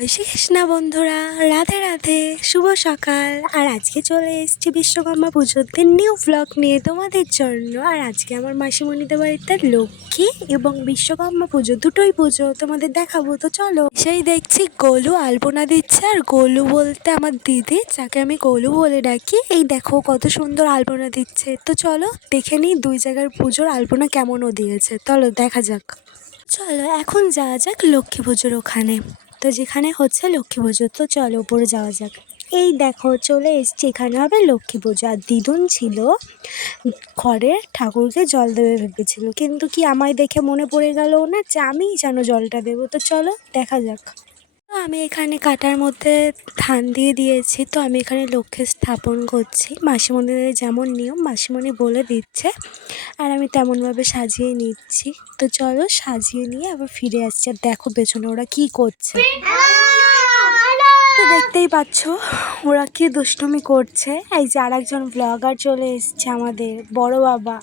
জয় শ্রীকৃষ্ণ বন্ধুরা, রাধে রাধে, শুভ সকাল। আর আজকে চলে এসেছি বিশ্বকর্মা পুজোর দিন নিউ ব্লগ নিয়ে তোমাদের জন্য। আর আজকে আমার মাসিমণিদের বাড়িতে লক্ষ্মী এবং বিশ্বকর্মা পুজো, দুটোই পুজো তোমাদের দেখাবো। তো চলো। সেই দেখছি গোলু আলপনা দিচ্ছে, আর গোলু বলতে আমার দিদি, যাকে আমি গোলু বলে ডাকি। এই দেখো কত সুন্দর আলপনা দিচ্ছে। তো চলো দেখে নিই দুই জায়গার পুজোর আলপনা কেমনও দিয়েছে। চলো দেখা যাক। চলো এখন যাওয়া যাক লক্ষ্মী পুজোর ওখানে, তো যেখানে হচ্ছে লক্ষ্মী পুজো। তো চলো উপরে যাওয়া যাক। এই দেখো চলে এসছি, এখানে হবে লক্ষ্মী পুজো। আর দিদুন ছিল ঘরে ঠাকুরকে জল দেবে ভেবেছিল, কিন্তু কি আমায় দেখে মনে পড়ে গেল না যে আমিই যেন জলটা দেবো। তো চলো দেখা যাক। তো আমি এখানে কাটার মধ্যে ধান দিয়ে দিয়েছি। তো আমি এখানে লক্ষ্মী স্থাপন করছি। মাসিমণিদের যেমন নিয়ম মাসিমণি বলে দিচ্ছে, আর আমি তেমনভাবে সাজিয়ে নিচ্ছি। তো চলো সাজিয়ে নিয়ে আবার ফিরে আসছি। আর দেখো পেছনে ওরা কি করছে, তো দেখতেই পাচ্ছ ওরা কি দুষ্টুমি করছে। এই যে আর একজন ব্লগার চলে এসছে, আমাদের বড় বাবা।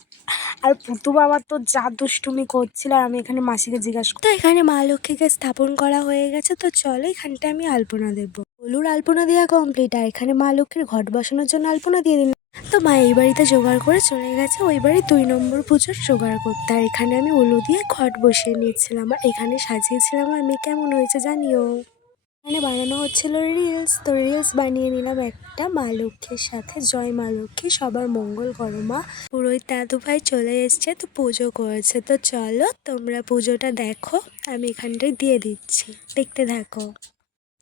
আর পুতু বাবা তো যা দুষ্টুমি করছিল, আর আমি এখানে মাসিকে জিজ্ঞাসা। তো এখানে মা লক্ষ্মীকে স্থাপন করা হয়ে গেছে। তো চলো এখানটা আমি আলপনা দেবো। হলুর আলপনা দেওয়া কমপ্লিট, আর এখানে মা লক্ষ্মীর ঘট বসানোর জন্য আলপনা দিয়ে দিন। তো মা এই বাড়িতে জোগাড় করে চলে গেছে ওই বাড়ি 2 নম্বর পুজোর জোগাড় করতে। আর এখানে আমি উলু দিয়ে ঘট বসিয়ে নিয়েছিলাম, আর এখানে সাজিয়েছিলাম আমি। কেমন হয়েছে জানিও। এখানে বানানো হচ্ছিল রিলস, তো রিলস বানিয়ে নিলাম একটা মা লক্ষ্মীর সাথে। জয় মা লক্ষ্মী, সবার মঙ্গল করো মা। পুরোহিত দাদু ভাই চলে এসছে, তো পুজো করেছে। তো চলো তোমরা পুজোটা দেখো, আমি এখানটায় দিয়ে দিচ্ছি, দেখতে থাকো।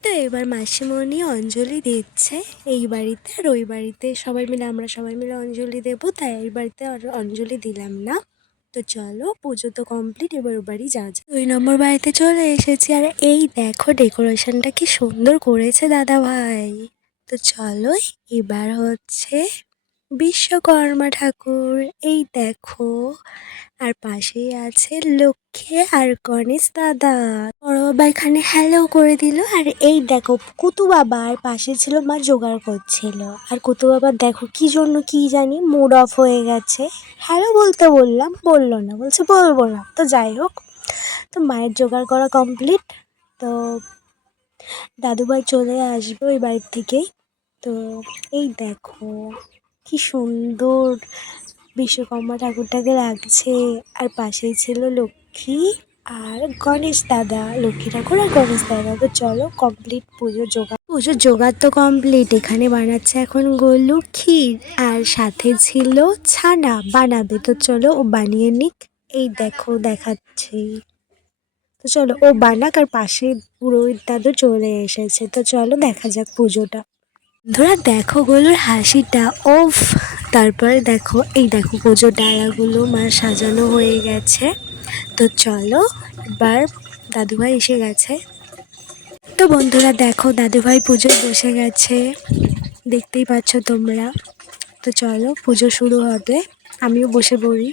তো এবার মাসিমণি অঞ্জলি দিচ্ছে এই বাড়িতে আর ওই বাড়িতে সবাই মিলে, আমরা সবাই মিলে অঞ্জলি দেবো। তাই এই বাড়িতে আর অঞ্জলি দিলাম না। তো চলো পুজো তো কমপ্লিট, এবার ও বাড়ি যাওয়া যায়। 2 নম্বর বাড়িতে চলে এসেছি, আর এই দেখো ডেকোরেশনটা কি সুন্দর করেছে দাদা ভাই। তো চলো এবার হচ্ছে বিশ্বকর্মা ঠাকুর, এই দেখো। আর পাশেই আছে লক্ষ্মী আর গণেশ দাদা। বড় বাবা এখানে হ্যালো করে দিল। আর এই দেখো কুতু বাবা আর পাশে ছিল মা জোগাড় করছিল। আর কুতু বাবা দেখো কি জন্য কি জানি মুড অফ হয়ে গেছে। হ্যালো বলতে বললাম, বললো না, বলছে বলবো না। তো যাই হোক, তো মায়ের জোগাড় করা কমপ্লিট। তো দাদুভাই চলে আসবে ওই বাড়ির থেকেই। তো এই দেখো কি সুন্দর বিশ্বকর্মা ঠাকুরটাকে লাগছে। আর পাশেই ছিল লক্ষ্মী আর গণেশ দাদা, লক্ষ্মী ঠাকুর আর গণেশ দাদা। তো চলো কমপ্লিট পুজোর জোগাড় তো কমপ্লিট। এখানে বানাচ্ছে এখন গোলু ক্ষীর, আর সাথে ছিল ছানা বানাবে। তো চলো ও বানিয়ে নিক, এই দেখো দেখাচ্ছি। তো চলো ও বানাক, আর পাশে পুরোহিত দাদু চলে এসেছে। তো চলো দেখা যাক পুজোটা। ধরা দেখো গোলুর হাসিটা, ওফ। তারপরে দেখো এই দেখো পুজোর ডালাগুলো মার সাজানো হয়ে গেছে। তো চলো এবার দাদুভাই এসে গেছে। তো বন্ধুরা দেখো দাদুভাই পুজোয় বসে গেছে, দেখতেই পাচ্ছ তোমরা। তো চলো পুজো শুরু হবে, আমিও বসে পড়ি।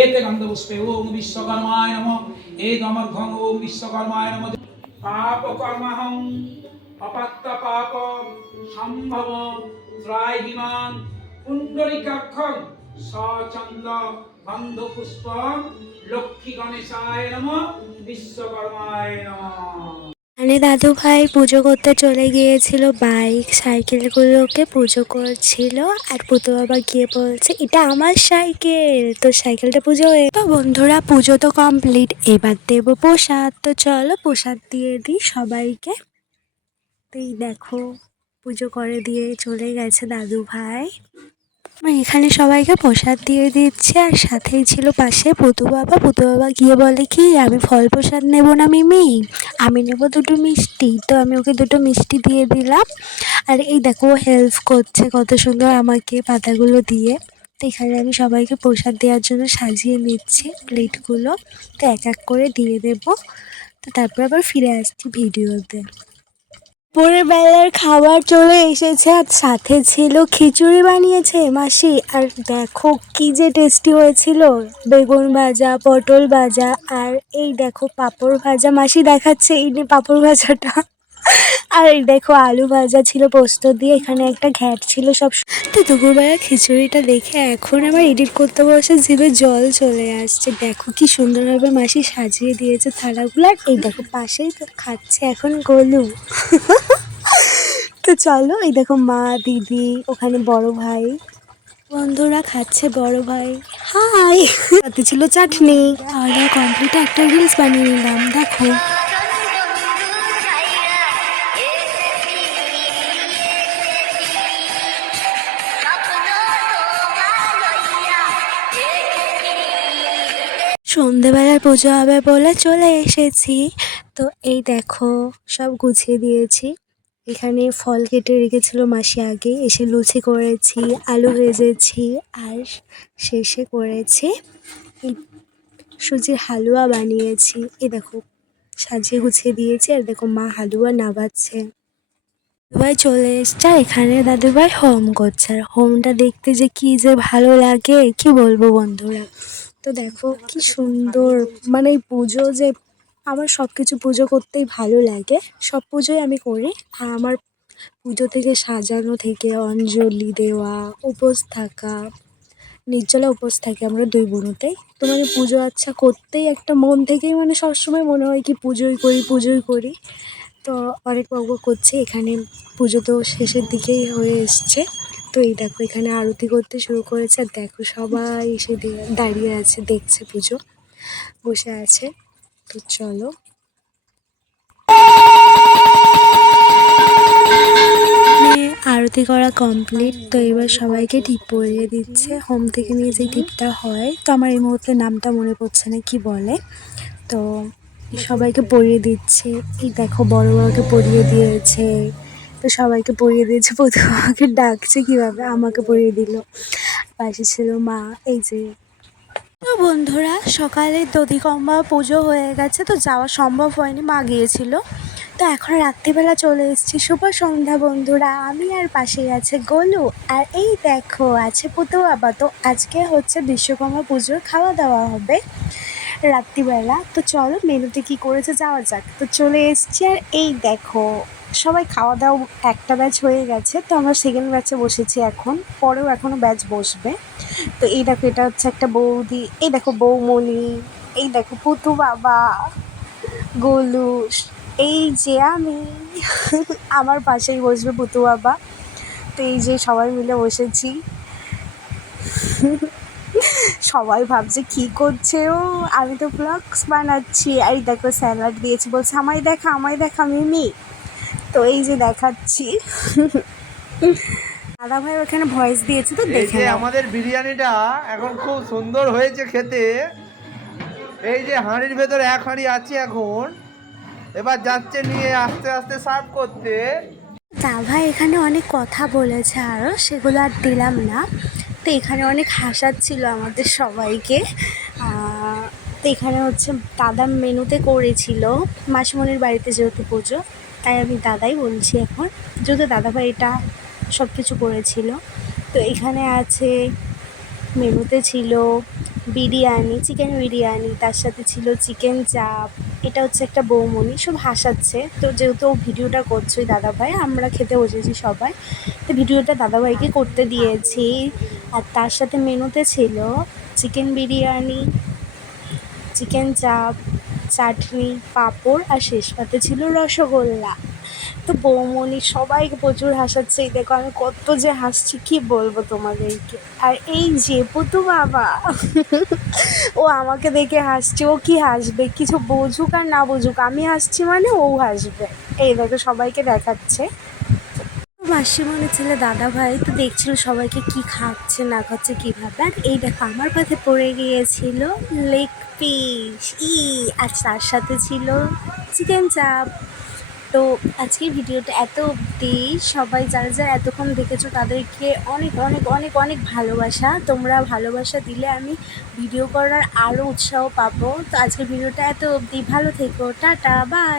एते गंधपुष्पे ओम विश्वकर्माय नमः एदमर्घं ओम विश्वकर्माय नमः पाप कर्महं अपत्त पाप संभव त्रायहिमान् पुंडरीकाक्षं सचंद गंधपुष्पं लक्ष्मी गणेशाय नमः विश्वकर्माय नमः। মানে দাদু ভাই পুজো করতে চলে গিয়েছিল, বাইক সাইকেলগুলোকে পুজো করছিল। আর পুতু বাবা গিয়ে বলছে এটা আমার সাইকেল। তো সাইকেলটা পুজো হয়ে, তো বন্ধুরা পুজো তো কমপ্লিট, এবার দেবো প্রসাদ। তো চলো প্রসাদ দিয়ে দিই সবাইকে। তো এই দেখো পুজো করে দিয়ে চলে গেছে দাদু ভাই। এখানে সবাইকে প্রসাদ দিয়ে দিচ্ছে, আর সাথেই ছিল পাশে পুতু বাবা। পুতু বাবা গিয়ে বলে কি আমি ফল প্রসাদ নেব না মিমি, আমি নেব 2টো মিষ্টি। তো আমি ওকে 2টো মিষ্টি দিয়ে দিলাম। আর এই দেখো হেল্প করছে কত সুন্দর আমাকে পাতাগুলো দিয়ে। তো এখানে আমি সবাইকে প্রসাদ দেওয়ার জন্য সাজিয়ে নিচ্ছি প্লেটগুলো। তো এক এক করে দিয়ে দেব। তো তারপর আবার ফিরে আসছি ভিডিওতে। পরের বেলার খাবার চলে এসেছে আর সাথে ছিল খিচুড়ি বানিয়েছে মাসি। আর দেখো কি যে টেস্টি হয়েছিল, বেগুন ভাজা, পটল ভাজা, আর এই দেখো পাঁপড় ভাজা। মাসি দেখাচ্ছে এই নে পাঁপড় ভাজাটা। আর এই দেখো আলু ভাজা ছিল পোস্ত দিয়ে, এখানে একটা ঘ্যাট ছিল সব। তো দুপুরবেলা খিচুড়িটা দেখে এখন আবার এডিট করতে বসে জিভে জল চলে আসছে। দেখো কি সুন্দরভাবে মাসি সাজিয়ে দিয়েছে থালাগুলো। আর এই দেখো পাশেই তো খাচ্ছে এখন গোলু। তো চলো, এই দেখো মা, দিদি, ওখানে বড় ভাই, বন্ধুরা খাচ্ছে, বড় ভাই হাই। সাথে ছিল চাটনি। খাওয়া দাওয়া কমপ্লিট, একটা রিলস বানিয়ে নিলাম দেখো। সন্ধেবেলার পুজো হবে বলে চলে এসেছি। তো এই দেখো সব গুছিয়ে দিয়েছি। এখানে ফল কেটে রেখেছিল মাসি, আগে এসে লুচি করেছি, আলু ভেজেছি, আর শেষে করেছি এই সুজির হালুয়া বানিয়েছি। এই দেখো সাজিয়ে গুছিয়ে দিয়েছি। আর দেখো মা হালুয়া নাবাচ্ছে। দাদুভাই চলে এসছে আর এখানে দাদুভাই হোম করছে। আর হোমটা দেখতে যে কি যে ভালো লাগে কি বলবো বন্ধুরা। তো দেখো কি সুন্দর, মানে এই পুজো যে আমার সব কিছু পুজো করতেই ভালো লাগে, সব পুজোই আমি করি। আর আমার পুজো থেকে সাজানো থেকে অঞ্জলি দেওয়া, উপোস থাকা, নির্জলা উপোস থাকি আমরা দুই বোনতেই। তো মানে পুজো আচ্ছা করতেই একটা মন থেকেই মানে সবসময় মনে হয় কি পুজোই করি পুজোই করি। তো অনেক বকবক করছে, এখানে পুজো তো শেষের দিকেই হয়ে এসছে। তো এই দেখো এখানে আরতি করতে শুরু করেছে। আর দেখো সবাই এসে দাঁড়িয়ে আছে, দেখছে পুজো, বসে আছে। তো চলো, আরতি করা কমপ্লিট। তো এবার সবাইকে টিপ পরিয়ে দিচ্ছে, হোম থেকে নিয়ে যে টিপটা হয়। তো আমার এই মুহূর্তে নামটা মনে পড়ছে না কি বলে। তো সবাইকে পরিয়ে দিচ্ছে। এই দেখো বড় বাবাকে পরিয়ে দিয়েছে। তো সবাইকে পরিয়ে দিয়েছে, প্রথম আমাকে ডাকছে কীভাবে, আমাকে পরিয়ে দিল। পাশে ছিল মা, এই যে। তো বন্ধুরা সকালে দধিকম্বা পুজো হয়ে গেছে, তো যাওয়া সম্ভব হয়নি, মা গিয়েছিল। তো এখন রাত্রিবেলা চলে এসেছি। শুভ সন্ধ্যা বন্ধুরা, আমি আর পাশেই আছে গোলু। আর এই দেখো আছে পুতু বাবা। তো আজকে হচ্ছে বিশ্বকর্মা পুজোর খাওয়া দাওয়া হবে রাত্রিবেলা। তো চলো মেনুতে কি করেছে যাওয়া যাক। তো চলে এসছি আর এই দেখো সবাই খাওয়া দাওয়া, একটা ব্যাচ হয়ে গেছে। তো আমরা সেকেন্ড ব্যাচে বসেছি এখন, পরেও এখনও ব্যাচ বসবে। তো এই দেখো এটা হচ্ছে একটা বৌদি, এই দেখো বৌমণি, এই দেখো পুতু বাবা, গোলু, এই যে আমি। আমার পাশেই বসবে পুতু বাবা। তো এই যে সবাই মিলে বসেছি। সবাই ভাবছে কি করছে ও, আমি তো ব্লগস বানাচ্ছি। আর এই দেখো স্যালাড দিয়েছি, বলছে আমায় দেখা মিমি। তো এই যে দেখাচ্ছি। দাদা ভাই ওখানে ভয়েস দিয়েছে, তো দেখে যে নাও। আমাদের বিরিয়ানিটা এখন খুব সুন্দর হয়েছে খেতে। এই যে হাঁড়ির ভেতর এক হাঁড়ি আছে এখন, এবার যাচ্ছে নিয়ে আস্তে আস্তে সার্ভ করতে। দাদা এখানে অনেক কথা বলেছে, আরও সেগুলো আর দিলাম না। তো এখানে অনেক হাসাচ্ছিল আমাদের সবাইকে। তো এখানে হচ্ছে দাদা মেনুতে করেছিল মাসিমণির বাড়িতে যেহেতু পুজো, তাই আমি দাদাই বলছি এখন, যেহেতু দাদাভাই এটা সব কিছু করেছিল। তো এখানে আছে মেনুতে ছিল বিরিয়ানি, চিকেন বিরিয়ানি, তার সাথে ছিল চিকেন চাপ। এটা হচ্ছে একটা বৌমণি, সব হাসাচ্ছে। তো যেহেতু ভিডিওটা করছোই দাদাভাই, আমরা খেতে বসেছি সবাই। তো ভিডিওটা দাদাভাইকে করতে দিয়েছি। আর তার সাথে মেনুতে ছিল চিকেন বিরিয়ানি, চিকেন চাপ, চাটনি, পাঁপড়, আর শেষ পাতে ছিল রসগোল্লা। তো বৌমণি সবাইকে প্রচুর হাসাচ্ছে। এই দেখো আমি কত যে হাসছি কি বলবো তোমাদেরকে। আর এই যে পুতু বাবা, ও আমাকে দেখে হাসছে। ও কি হাসবে, কিছু বুঝুক আর না বুঝুক, আমি হাসছি মানে ও হাসবে। এই দেখো সবাইকে দেখাচ্ছে। মাসিমণি ছিল দাদা ভাই, তো দেখছিল সবাইকে কি খাচ্ছে না খাচ্ছে কীভাবে। আর এই দেখো আমার পাতে পড়ে গিয়েছিল লেগ পিস আর তার সাথে ছিল চিকেন চাপ। তো আজকের ভিডিওটা এত অবধি। সবাই যারা যারা এতক্ষণ দেখেছো তাদেরকে অনেক অনেক অনেক অনেক ভালোবাসা। তোমরা ভালোবাসা দিলে আমি ভিডিও করার আরও উৎসাহ পাবো। তো আজকের ভিডিওটা এত অবধি, ভালো থেকো, টাটা বাই।